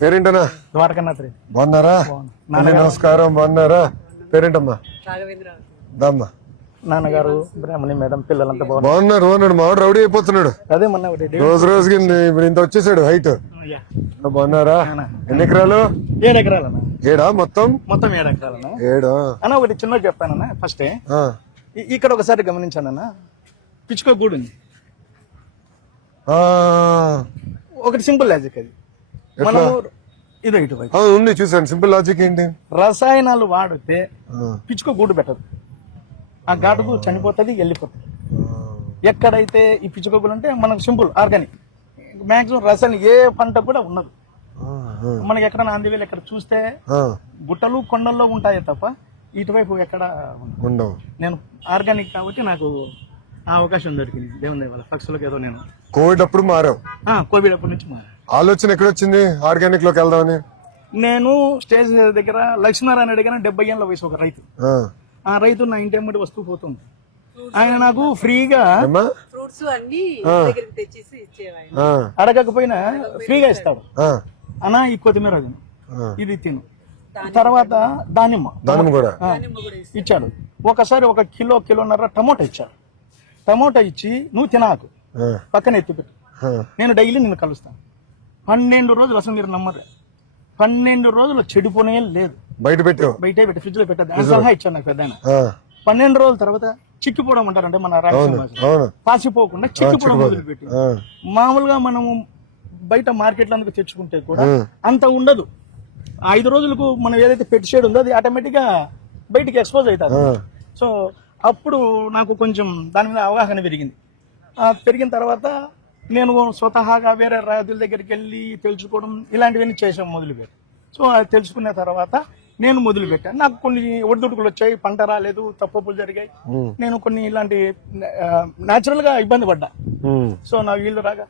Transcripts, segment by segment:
పేరేంటనా? ద్వారకనాథ్ రెడ్డి. బాగున్నారా? నమస్కారం. బాగున్నారా? పేరేంటమ్మా? దమ్మా. నాన్నగారు బ్రాహ్మణి మేడం పిల్లలంతా బాగున్నారు. మావాడు రౌడీ అయిపోతున్నాడు అదే మొన్న రోజు రోజుకి. ఇప్పుడు ఇంత వచ్చేసాడు హైట్. బాగున్నారా? ఎన్ని ఎకరాలు? 7 ఎకరాలన్నా. 7 మొత్తం 7 ఎకరాలన్నా. 7 అన్న ఒకటి చిన్నది చెప్పానన్నా. ఫస్ట్ ఇక్కడ ఒకసారి గమనించానన్నా, పిచ్చుకో గూడు ఉంది. ఒకటి సింపుల్ లాజిక్ అది. మనము ఇదో ఇటువైపు ఉంది చూసాను. సింపుల్ లాజిక్ ఏంటి? రసాయనాలు వాడితే పిచ్చుకో గూడు పెట్టదు, ఆ ఘాటుకు చనిపోతుంది, వెళ్ళిపోతుంది. ఎక్కడైతే ఈ పిచ్చుకో గూడు అంటే మనకు సింపుల్ ఆర్గానిక్, మాక్సిమం రసాయనం ఏ పంట కూడా ఉండదు. మనకి ఎక్కడ ఆంధ్రవేలు ఎక్కడ చూస్తే గుట్టలు కొండల్లో ఉంటాయి తప్ప ఇటువైపు ఎక్కడ ఉండవు. నేను ఆర్గానిక్ కాబట్టి నాకు ఆ అవకాశం దొరికింది దేవుని దయ వల్ల. పక్షులకు ఏదో నేను కోవిడ్ అప్పుడు మారావు. కోవిడ్ అప్పటి నుంచి మారా. ఆలోచన ఎక్కడొచ్చింది ఆర్గానిక్ లోకి వెళ్దామని? నేను స్టేజ్ దగ్గర లక్ష్మీనారాయణ దగ్గర 70 ఏళ్ళ వయసు ఒక రైతు. ఆ రైతు నా ఇంటి అమ్మటి వస్తూ పోతుంది. ఆయన నాకు ఫ్రీగా ఫ్రూట్స్ అన్ని తెచ్చేసి ఇచ్చేవాడు. అడగకపోయినా ఫ్రీగా ఇస్తాడు. అన్నా ఈ కొత్తిమీర ఇది తిను. తర్వాత దానిమ్మ కూడా ఇచ్చాడు. ఒకసారి 1 కిలోన్నర టమోటా ఇచ్చాడు. టమోటా ఇచ్చి నువ్వు తినాకు పక్కన ఎత్తిపెట్టు, నేను డైలీ నిన్ను కలుస్తాను. 12 రోజులు అసలు మీరు నమ్మరు, 12 రోజులు చెడిపోనే లేదు. బయటే పెట్టి ఫ్రిడ్జ్ లో పెట్టద్దు సలహా ఇచ్చాను నాకు పెద్ద. 12 రోజుల తర్వాత చిక్కిపోవడం అంటారంటే మన రాయలసీమ పాసిపోకుండా చిక్కిపోవడం మొదలుపెట్టి. మామూలుగా మనము బయట మార్కెట్లో అందుకు తెచ్చుకుంటే కూడా అంత ఉండదు. 5 రోజులకు మనం ఏదైతే పెట్టి షేడ్ ఉందో అది ఆటోమేటిక్ గా బయటికి ఎక్స్పోజ్ అవుతుంది. సో అప్పుడు నాకు కొంచెం దాని మీద అవగాహన పెరిగింది. పెరిగిన తర్వాత నేను స్వతహాగా వేరే రైతుల దగ్గరికి వెళ్ళి తెలుసుకోవడం ఇలాంటివన్నీ చేసాం మొదలుపెట్టి. సో అది తెలుసుకున్న తర్వాత నేను మొదలుపెట్టాను. నాకు కొన్ని ఒడిదుడుకులు వచ్చాయి, పంట రాలేదు, తప్పులు జరిగాయి. నేను కొన్ని ఇలాంటి న్యాచురల్ గా ఇబ్బంది పడ్డా. సో నా వీళ్ళు రాగా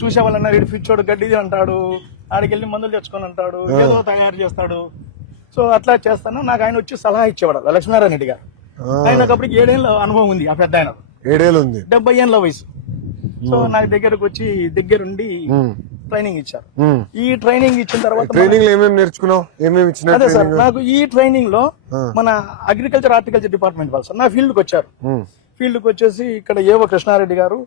చూసే వాళ్ళన్నా వీడు పిచ్చోడు గడ్డిది అంటాడు, ఆడికి వెళ్ళి మందులు తెచ్చుకొని అంటాడు, ఏదో తయారు చేస్తాడు. సో అట్లా చేస్తాను. నాకు ఆయన వచ్చి సలహా ఇచ్చేవాడు లక్ష్మీనారాయణ రెడ్డి గారు. ఆయనకు అప్పటికి 7 ఏళ్ళ అనుభవం ఉంది. ఆ పెద్ద ఆయన 70 ఏళ్ళ వయసు. సో నాకు దగ్గరకు వచ్చి దగ్గరుండి ట్రైనింగ్ ఇచ్చారు. ఈ ట్రైనింగ్ ఇచ్చిన తర్వాత అదే సార్ నాకు ఈ ట్రైనింగ్ లో మన అగ్రికల్చర్ హార్టికల్చర్ డిపార్ట్మెంట్ వాళ్ళు సార్ నా ఫీల్డ్ కి వచ్చారు. ఫీల్డ్ కి వచ్చేసి ఇక్కడ ఏవో కృష్ణారెడ్డి గారు,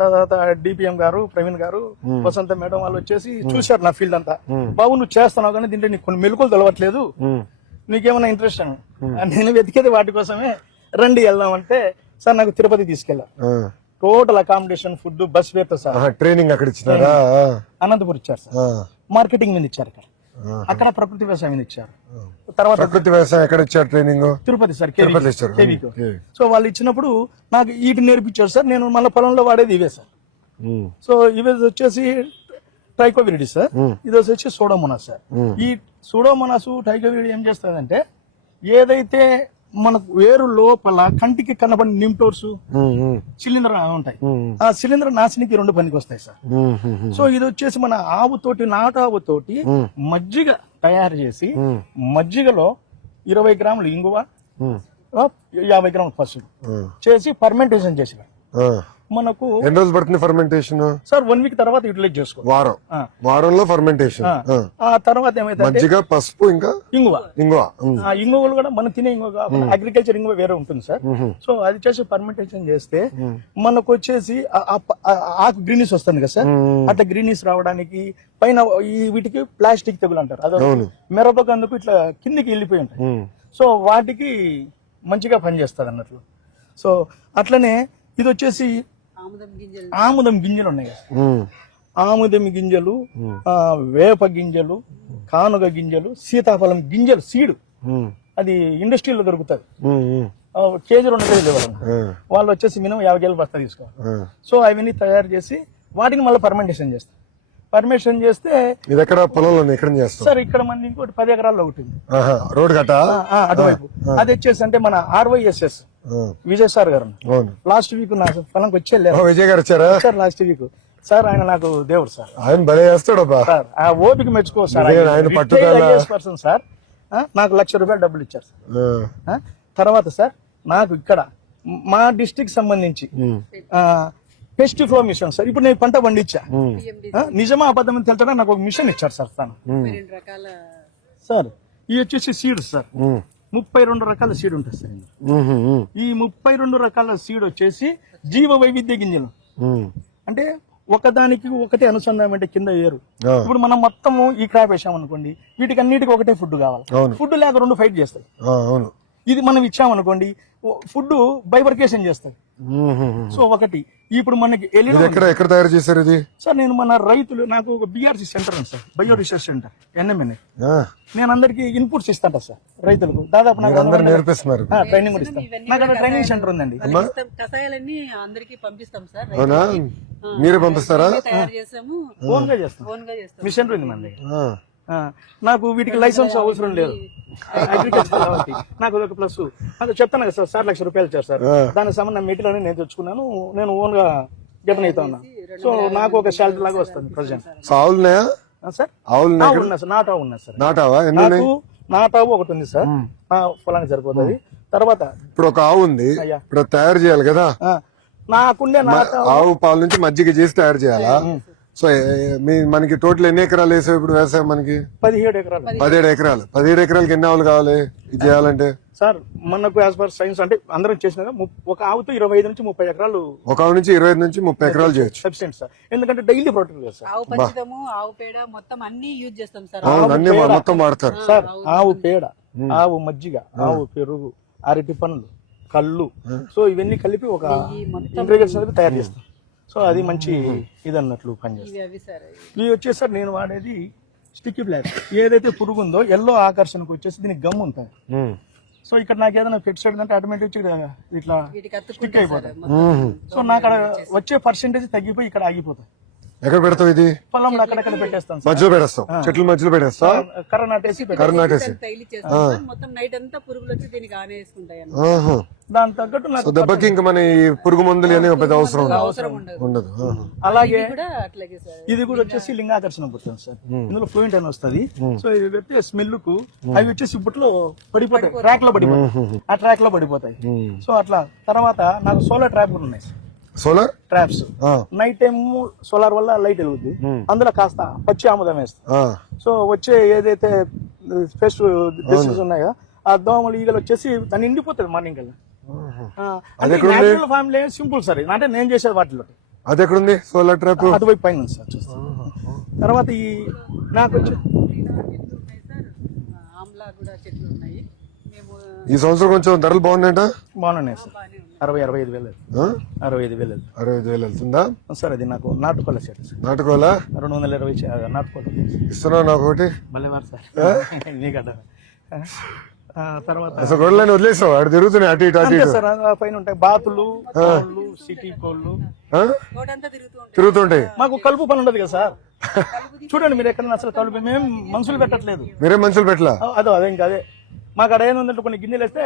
తర్వాత డిపిఎం గారు, ప్రవీణ్ గారు, వసంత మేడం వాళ్ళు వచ్చేసి చూశారు నా ఫీల్డ్ అంతా. బాబు నువ్వు చేస్తున్నావు కానీ దీంట్లో నీకు కొన్ని మెలకువలు తెలవట్లేదు, నీకేమన్నా ఇంట్రెస్ట్ అని. నేను వెతికేది వాటి కోసమే. రండి వెళ్దామంటే సార్ నాకు తిరుపతి తీసుకెళ్లారు. టోటల్ అకామిడేషన్, ఫుడ్, బస్ వేతో సార్. ట్రైనింగ్ అక్కడ ఇచ్చారా? అనంతపురం ఇచ్చారు సార్. మార్కెటింగ్ మీద ఇచ్చారు ఇక్కడ. అక్కడ ప్రకృతి వ్యవసాయం మీద ఇచ్చారు. తర్వాత ప్రకృతి వ్యవసాయం ఎక్కడ ఇచ్చారు ట్రైనింగ్? తిరుపతి సార్. సో వాళ్ళు ఇచ్చినప్పుడు నాకు వీటి నేర్పించారు సార్. నేను మళ్ళీ పొలంలో వాడేది ఇవే సార్. సో ఇవే వచ్చేసి ట్రైకోవిరిడి సార్, ఇది వచ్చి సూడోమోనాస్ సార్. ఈ సూడోమోనాస్ ట్రైకోవిరిడి ఏం చేస్తుందంటే ఏదైతే మనకు వేరు లోపల కంటికి కనబడిన నిమ్టోర్స్, శిలీంధ్ర ఉంటాయి, ఆ శిలీంధ్ర నాశనికి 2 పనికి వస్తాయి సార్. సో ఇది వచ్చేసి మన ఆవుతోటి, నాటు ఆవుతోటి మజ్జిగ తయారు చేసి మజ్జిగలో 20 గ్రాములు ఇంగువ, 50 గ్రాములు పసుపు చేసి ఫర్మెంటేషన్ చేసి మనకు ఎన్ని రోజులు పడుతుంది ఫర్మెంటేషన్ సార్? 1 వీక్ తర్వాత యూటిలైజ్ చేసుకో. వారంలో ఫర్మెంటేషన్. ఆ తర్వాత ఏమైతే మజ్జిగ, పసుపు, ఇంకా ఇంగువలు కూడా మనం తినే ఇంగువ కాకుండా అగ్రికల్చర్ ఇంగువ వేరే ఉంటుంది సార్. సో అది చేసి ఫర్మెంటేషన్ చేస్తే మనకు వచ్చేసి ఆకు గ్రీనిస్ వస్తుంది కదా సార్. అట్లా గ్రీనిస్ రావడానికి పైన ఈ వీటికి ప్లాస్టిక్ తెగులు అంటారు, అదే మిరపకు అందుకు ఇట్లా కిందికి వెళ్ళిపోయి ఉంటాయి. సో వాటికి మంచిగా పనిచేస్తుంది అన్నట్లు. సో అట్లనే ఇది వచ్చేసి ఆముదం గింజలు ఉన్నాయి కదా, ఆముదం గింజలు, వేప గింజలు, కానుగ గింజలు, సీతాఫలం గింజలు సీడు, అది ఇండస్ట్రీలో దొరుకుతుంది. కేజీ 2 కేజీలు ఇవ్వడం. వాళ్ళు వచ్చేసి మినిమం 50 కేజీలు బస్తా తీసుకోవాలి. సో అవన్నీ తయారు చేసి వాటిని మళ్ళీ ఫర్మెంటేషన్ చేస్తారు. పర్మిషన్ చేస్తే సార్ ఇక్కడ మన ఇంకోటి 10 ఎకరాల్లో ఉంటుంది అటువైపు. అది వచ్చేసి అంటే మన RYSS విజయ్ సార్ గారు లాస్ట్ వీక్ నా పొలంకి వచ్చే లాస్ట్ వీక్ సార్. ఆయన నాకు దేవుడు సార్. ఆయన భలే చేస్తాడు సార్. ఆ ఓపిక మెచ్చుకో సార్. Person sir. నాకు ₹1,00,000 డబ్బులు ఇచ్చారు సార్. తర్వాత సార్ నాకు ఇక్కడ మా డిస్ట్రిక్ట్ సంబంధించి పెస్టిఫ్లో మిషన్ సార్. ఇప్పుడు నేను పంట పండించా, PMD నిజమా అబద్ధం అని తెలుసా నాకు ఒక మిషన్ ఇచ్చారు సార్ తను. 32 రకాల సార్ ఇవి వచ్చేసి సీడ్స్ సార్. 32 రకాల సీడ్ ఉంటుంది సార్ ఇందులో. ఈ 32 రకాల సీడ్ వచ్చేసి జీవ వైవిధ్య గింజలు. అంటే ఒకదానికి ఒకటి అనుసంధానం, అంటే కింద ఏరు. ఇప్పుడు మనం మొత్తము ఈ క్రాప్ వేసాం అనుకోండి, వీటికి అన్నిటికీ ఒకటే ఫుడ్ కావాలి. ఫుడ్ లేక రెండు ఫైట్ చేస్తాయి. అవును. ఇది మనం ఇచ్చామనుకోండి, ఫుడ్ బైబర్కేషన్ చేస్తాయి. సో ఒకటి ఇప్పుడు మనకి ఎక్కడ తయారు చేశారు ఇది? సార్ నేను మన రైతులు, నాకు ఒక BRC సెంటర్ ఉంది sir, bio research centre NMN. నేను అందరికి ఇన్పుట్స్ ఇస్తాను సార్ రైతులకు. దాదాపు నాకు అందరు నేర్పిస్తున్నారు, ట్రైనింగ్ కూడా ఇస్తాను. నాకు అక్కడ ట్రైనింగ్ సెంటర్ ఉందండి. కషాయాలన్నీ అందరికి పంపిస్తాం సార్. అవునా? మీరే పంపిస్తారా? తయారు చేస్తాము, ఓన్ గా చేస్తాం. ఓన్ గా చేస్తాం. మిషనరీ ఉంది మన దగ్గర. నాకు వీటికి లైసెన్స్ అవసరం లేదు, అగ్రికల్చర్ కాబట్టి నాకు ఒక ప్లస్. నాకు చెప్తాను కదా సార్, 1,00,000 రూపాయలు ఇచ్చారు సార్. దానికి సంబంధించిన మెటీరియల్ అని నేను తెచ్చుకున్నాను, నేను ఓన్ గా జపన్ అవుతా ఉన్నా. సో నాకు ఒక శాలరీ లాగా వస్తుంది ప్రజెంట్. ఆవులున్నాయా సార్? ఆవులు ఉన్నా సార్, నాటావు ఉన్నా సార్. నాటావా? నాకు నాటావు ఒకటి ఉంది సార్, పొలానికి సరిపోతుంది. తర్వాత ఇప్పుడు ఒక ఆవు ఉంది, ఇప్పుడు తయారు చేయాలి కదా, నాకుండే నాటావు ఆవు పాల నుంచి మజ్జిగ చేసి తయారు చేయాలా? సో మనకి టోటల్ ఎన్ని ఎకరాలు వేసావు ఇప్పుడు వ్యవసాయం? మనకి 17 ఎకరాలు. 17 ఎకరాలు. 17 ఎకరాలకి ఎన్ని ఆవులు కావాలి ఇది చేయాలంటే? సార్ మనకు యాజ్ పర్ సైన్స్ అంటే అందరం చేసిన ఒక ఆవుతో 25 నుంచి 30 ఎకరాలు, ఒక ఆవు నుంచి 25 నుంచి 30 ఎకరాలు చేయొచ్చు. సఫిషియెంట్ సార్, ఎందుకంటే డైలీ ప్రొడక్ట్ కదా సార్. ఆవు పంచదము, ఆవు పేడ మొత్తం అన్ని యూజ్ చేస్తాం సార్. అన్ని మొత్తం వాడతారు సార్. ఆవు పేడ, ఆవు మజ్జిగ, ఆవు పెరుగు, అరటి పండ్లు, కళ్ళు, సో ఇవన్నీ కలిపి ఒక ఇంగ్రీడియంట్స్ అనేది తయారు చేస్తాం. సో అది మంచి ఇది అన్నట్లు పనిచేస్తాం. ఇవి వచ్చేసి సార్ నేను వాడేది స్టిక్కీ బ్లాక్. ఏదైతే పురుగు ఉందో ఎల్లో ఆకర్షణకు వచ్చేసి దీనికి గమ్ ఉంటుంది. సో ఇక్కడ నాకు ఏదైనా ఫిక్స్ అంటే ఆటోమేటిక్ ఇట్లా స్టిక్ అయిపోతాయి. సో నాకు అక్కడ వచ్చే పర్సెంటేజ్ తగ్గిపోయి ఇక్కడ ఆగిపోతాయి. ఎక్కడ పెడతావు ఇది? పొలంలో అక్కడక్కడ పెట్టేస్తాను, మధ్యలో పెట్టేస్తావు, చెట్ల మధ్యలో పెట్టేస్తావు, కర్ర నాటేసి మొత్తం నైట్ అంతా పురుగులు వచ్చి దీనికి ఆనేసుకుంటాయి. దాని తగ్గట్టు నాకు దెబ్బకి ఇంకా మన ఈ పురుగు మందులు అని పెద్ద అవసరం ఉండదు. అలాగే అట్లాగే సార్. ఇది కూడా వచ్చేసి లింగాకర్షణ పుట్టింది సార్. ఇందులో ఫ్లూయెంట్ అని వస్తుంది. సో ఇది పెడితే స్మెల్ కు అవి వచ్చేసి ఇప్పట్లో పడిపోతాయి, ట్రాక్ లో పడిపోతాయి, ఆ ట్రాక్ లో పడిపోతాయి. సో అట్లా తర్వాత నాకు సోలార్ ట్రాప్ కూడా ఉన్నాయి. Solar traps night time solar వల్ల లైట్ వెలుగుద్ది, అందులో కాస్త పచ్చి ఆముదం వేస్తా. సో వచ్చే ఏదైతే పెస్ట్ డిసీజ్ ఉన్నాయో ఆ దోమలు ఈగలు వచ్చేసి దాన్ని నిండిపోతుంది మార్నింగ్ కల్లా. ఫ్యామిలీ సింపుల్ సార్, అంటే నేను చేసేది వాటిలో. అది ఎక్కడుంది సోలార్ ట్రాప్? అటువైపు పైన ఉంది సార్, చూస్తాను. తర్వాత ఈ నాకు వచ్చి ఆమ్లా కూడా చెట్లు ఉన్నాయి. మేము ఈ సంవత్సరం కొంచెం ధరలు బాగున్నాయంట. బాగున్నాయి సార్, 60-65 వేలు. 65 వేలు. 65 వేలు వెళ్తుందా సార్? అది నాకు నాటుకోల సెట్ సార్. నాటుకోల 220 నాటుకోల ఇస్తున్నావు నాకు ఒకటి. భలేవారు సార్ నీకడ్డా. తర్వాత అసలు గొడవలని వదిలేసావు, అటు తిరుగుతున్నాయి అటు ఇటు అటు ఇటు. సార్ పైన ఉంటాయి బాతులు, కోళ్ళు, సిటీ కోళ్ళు తిరుగుతుంటాయి. మాకు కలుపు పని ఉండదు కదా సార్. చూడండి మీరు ఎక్కడ అసలు కలుపు మేము మనుషులు పెట్టట్లేదు. మీరే మనుషులు పెట్టలా? అదే ఇంకా అదే మాకు అక్కడ ఏంటంటే కొన్ని గిన్నెలు వేస్తే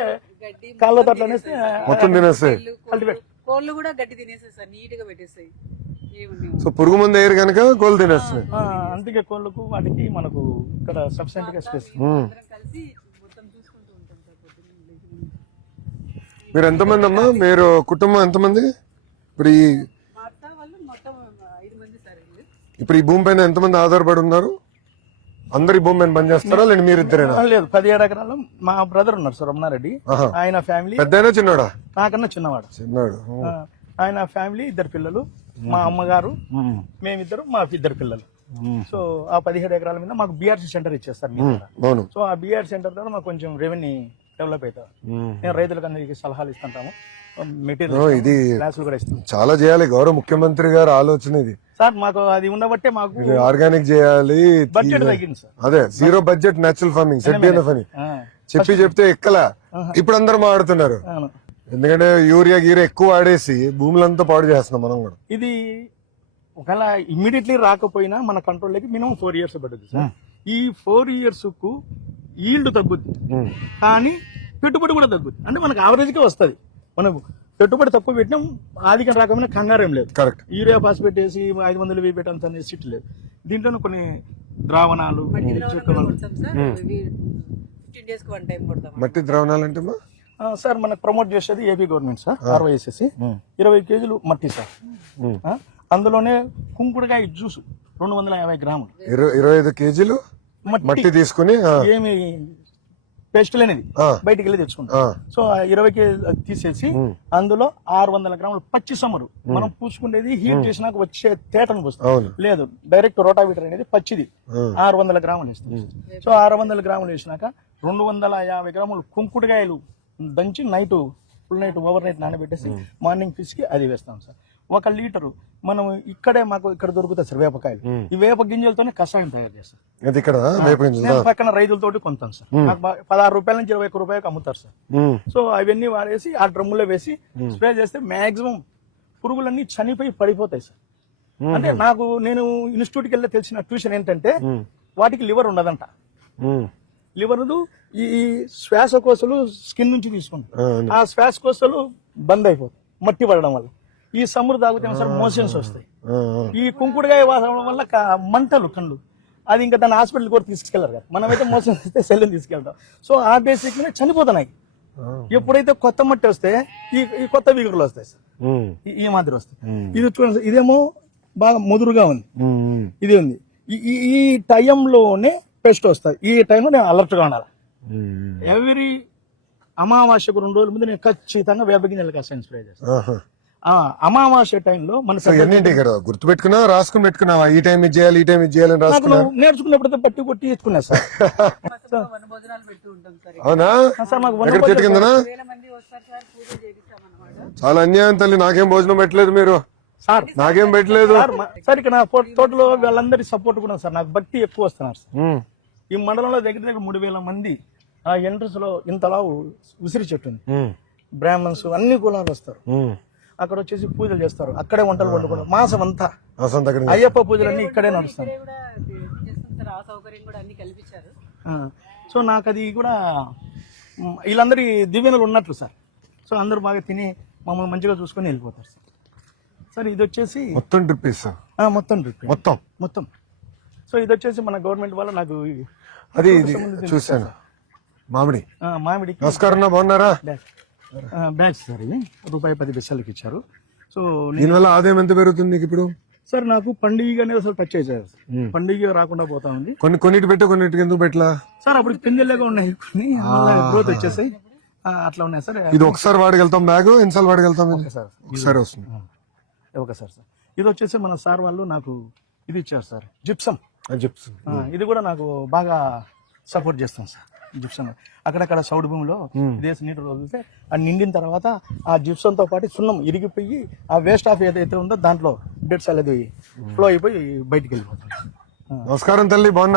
కాళ్ళ తట్ల వేస్తే మొత్తం తినేస్తాయి. కోళ్ళు కూడా గడ్డి తినేస్తాయి సార్, నీట్ గా పెట్టేస్తాయి. సో పురుగు మందు వేయరు కనుక కోళ్ళు తినేస్తాయి. అందుకే కోళ్ళకు వాటికి మనకు ఇక్కడ సఫిషియెంట్ గా స్పేస్. కలిసి మొత్తం చూసుకుంటూ ఉంటాం సార్. మీరు ఎంతమంది అమ్మా? మీరు కుటుంబం ఎంతమంది? ఇప్పుడు ఈ మా అత్త వాళ్ళు మొత్తం 5 మంది సార్. ఇప్పుడు ఈ భూమి పైన ఎంతమంది ఆధారపడి ఉన్నారు? అందరు ఈ భూమి పైన పనిచేస్తారా లేదు మీరిద్దరేనా? లేదు, 17 ఎకరాలు మా బ్రదర్ ఉన్నారు సార్, రమణారెడ్డి. ఆయన ఫ్యామిలీ. పెద్దయినా చిన్నవాడా? నాకన్నా చిన్నవాడు. చిన్నాడు. ఆయన ఫ్యామిలీ 2 పిల్లలు, మా అమ్మగారు, మేమిద్దరు, మా 2 పిల్లలు. సో ఆ 17 ఎకరాల మీద మాకు BRC సెంటర్ ఇచ్చేస్తారు. సో ఆ BRC సెంటర్ ద్వారా మాకు కొంచెం రెవెన్యూ డెవలప్ అవుతారు. నేను రైతులకు అందరికి సలహాలు ఇస్తుంటాము, మెటీరియల్ ఇది క్లాసులు కూడా ఇస్తాం. చాలా చేయాలి, గౌరవ ముఖ్యమంత్రి గారు ఆలోచన ఇది సార్. మాకు అది ఉండబట్టే మాకు ఆర్గానిక్ చేయాలి, బడ్జెట్ తగ్గింది సార్. అదే zero budget natural farming ZBNF అని చెప్తే ఎక్కలా. ఇప్పుడు అందరూ మాడుతున్నారు, ఎందుకంటే యూరియా గీరియా ఎక్కువ వాడేసి భూములంతా పాడు చేస్తున్నాం మనం కూడా. ఇది ఒకవేళ ఇమ్మీడియట్లీ రాకపోయినా మన కంట్రోల్లోకి మినిమం 4 years పడుతుంది సార్. ఈ 4 years కు ఈల్డ్ తగ్గుద్ది, కానీ పెట్టుబడి కూడా తగ్గుద్ది. అంటే మనకు యావరేజ్ గా వస్తుంది. మనం పెట్టుబడి తక్కువ పెట్టినాం, ఆదికం రాకపోయినా కంగారేం లేదు. కరెక్ట్. యూరియా పాస్పేట్ వేసి 500 వేయి పెట్టంత సిట్ లేదు. దీంట్లో కొన్ని ద్రావణాలు, మట్టి ద్రావణాలు అంటే సార్ మనకు ప్రమోట్ చేసేది ఏపీ గవర్నమెంట్ సార్. 60 20 kg మట్టి సార్. ఆ, అందులోనే కుంకుడుకాయ జ్యూస్ 250 గ్రాములు, 25 కేజీలు మట్టి తీసుకుని ఏమి పేస్ట్ లేనిది బయటికి వెళ్ళి తెచ్చుకుంటాం. సో 20 కేజీ తీసేసి అందులో 600 గ్రాములు పచ్చి సమరు, మనం పూసుకునేది హీట్ చేసినాక వచ్చే తేటను పోస్తాం, లేదు డైరెక్ట్ రోటావీటర్ అనేది పచ్చిది 600 గ్రాములు వేస్తాం. సో 600 గ్రాములు వేసినాక 250 గ్రాములు కుంకుడుకాయలు దంచి night full night over night నానబెట్టేసి మార్నింగ్ ఫిష్ కి అది వేస్తాం సార్. 1 లీటరు మనం మాకు ఇక్కడ దొరుకుతాయి సార్ వేపకాయలు, ఈ వేప గింజలతోనే కషాయం తయారు చేస్తాం. ఇక్కడ నేను పక్కన రైతులతోటి కొంటాను సార్, నాకు 16 రూపాయల నుంచి 21 రూపాయలకు అమ్ముతారు సార్. సో అవన్నీ వాడేసి ఆ డ్రమ్ములో వేసి స్ప్రే చేస్తే మాక్సిమం పురుగులన్నీ చనిపోయి పడిపోతాయి సార్. అంటే నేను ఇన్స్టిట్యూట్కి వెళ్ళి తెలిసిన ట్యూషన్ ఏంటంటే వాటికి లివర్ ఉండదంట. లివర్ ఈ శ్వాసకోశలు స్కిన్ నుంచి తీసుకుంటారు, ఆ శ్వాసకోశలు బంద్ అయిపోతాయి మట్టి పడడం వల్ల. ఈ సమురు తాగితే సార్ మోషన్స్ వస్తాయి. ఈ కుంకుడుకాయ వాసన వల్ల మంటలు కళ్ళు, అది ఇంకా దాన్ని హాస్పిటల్ కూడా తీసుకెళ్లారు కదా, మనమైతే మోషన్స్ వస్తే సెల్లుని తీసుకెళ్తాం. సో ఆ బేసిక్ మీద చనిపోతున్నాయి. ఎప్పుడైతే కొత్త మట్టి వస్తే ఈ కొత్త విగురులు వస్తాయి సార్, ఈ మాదిరి వస్తాయి. ఇది చూడండి, ఇదేమో బాగా ముదురుగా ఉంది, ఇది ఉంది. ఈ టైంలోనే పెస్ట్ వస్తాయి. ఈ టైంలో నేను అలర్ట్ గా ఉండాలి. ఎవ్రీ అమావాస్యకు 2 రోజుల ముందు నేను ఖచ్చితంగా వేప గింజలు కషాయం స్ప్రే చేస్తాను. అమావాస్య టైంలో మన గుర్తు పెట్టుకున్నా, రాసుకుని పెట్టుకున్నావా, ఈ టైం ఇది చేయాలి, ఈ టైం ఇది చేయాలని రాసుకున్నా? నేర్చుకున్నప్పుడు పట్టి కొట్టి ఇచ్చుకున్నా సార్. భోజనాలు పెట్టి ఉంటాం సార్. అవునా? సార్ మాకు ఎక్కడ చెట్టు కిందనా? 1000 మంది వస్తారు సార్, పూజ చేపిస్తామన్నమాట. చాలా అన్యాయం తల్లి, నాకేం భోజనం పెట్టలేదు మీరు. సార్ నాకేం పెట్టలేదు సార్. ఇక్కడ నా తోటలో వాళ్ళందరి సపోర్ట్ కూడా సార్, నాకు బట్టి ఎక్కువ వస్తున్నారు సార్. ఈ మండలంలో దగ్గర దగ్గర 3000 మంది ఆ ఎంట్రన్స్ లో ఇంతలా ఉసిరి చెట్టు ఉంది, బ్రాహ్మణ్స్ అన్ని కులాలు వస్తారు. అక్కడ వచ్చేసి పూజలు చేస్తారు, అక్కడే వంటలు వండుకుంటారు. మాసం అంతా అయ్యప్ప పూజలన్నీ ఇక్కడే నడుస్తాయి. ఆ సౌకర్యం కూడా అన్ని కల్పించారు. సో నాకు అది కూడా వీళ్ళందరి దివ్యనలు ఉన్నట్లు సార్. సో అందరూ బాగా తిని మమ్మల్ని మంచిగా చూసుకొని వెళ్ళిపోతారు సార్. సార్ ఇది వచ్చేసి మొత్తం డ్రిప్ ఇస్తాం, మొత్తం డ్రిప్ మొత్తం. సో ఇది వచ్చేసి మన గవర్నమెంట్ వల్ల నాకు అది చూసాను. మామిడి నమస్కారం, బాగున్నారా? బ్యాగ్స్ సార్, ఇవి ₹10 ఇచ్చారు. సో దీనివల్ల ఆదాయం ఎంత పెరుగుతుంది నీకు ఇప్పుడు? సార్ నాకు పండుగ అనేది అసలు టచ్ అయ్యారు, పండుగ రాకుండా పోతా ఉంది. కొన్నిటి పెట్టే, కొన్నిటికి ఎందుకు పెట్టలా సార్? అప్పుడు పిందెల్లాగా ఉన్నాయి కొన్ని, గ్రోత్ వచ్చేసాయి, అట్లా ఉన్నాయి సార్. ఇది ఒకసారి వాడగలుగుతాం బ్యాగ్, ఎన్నిసార్లు వాడగలుగుతాం? ఒకసారి వస్తుంది. ఒకసారి సార్. ఇది వచ్చేసి మన సార్ వాళ్ళు నాకు ఇది ఇచ్చారు సార్, జిప్సమ్. ఇది కూడా నాకు బాగా సపోర్ట్ చేస్తాను సార్. జిప్సమ్ అక్కడక్కడ సౌడ్ భూమిలో దేశ నీటి వదిలితే అది నిండిన తర్వాత ఆ జిప్సమ్ తో పాటు సున్నం ఇరిగిపోయి ఆ వేస్ట్ ఆఫ్ ఏదైతే ఉందో దాంట్లో డెడ్స్ అనేది ఫ్లో అయిపోయి బయటికి వెళ్ళిపోతుంది. నమస్కారం తల్లి, బాగున్నా?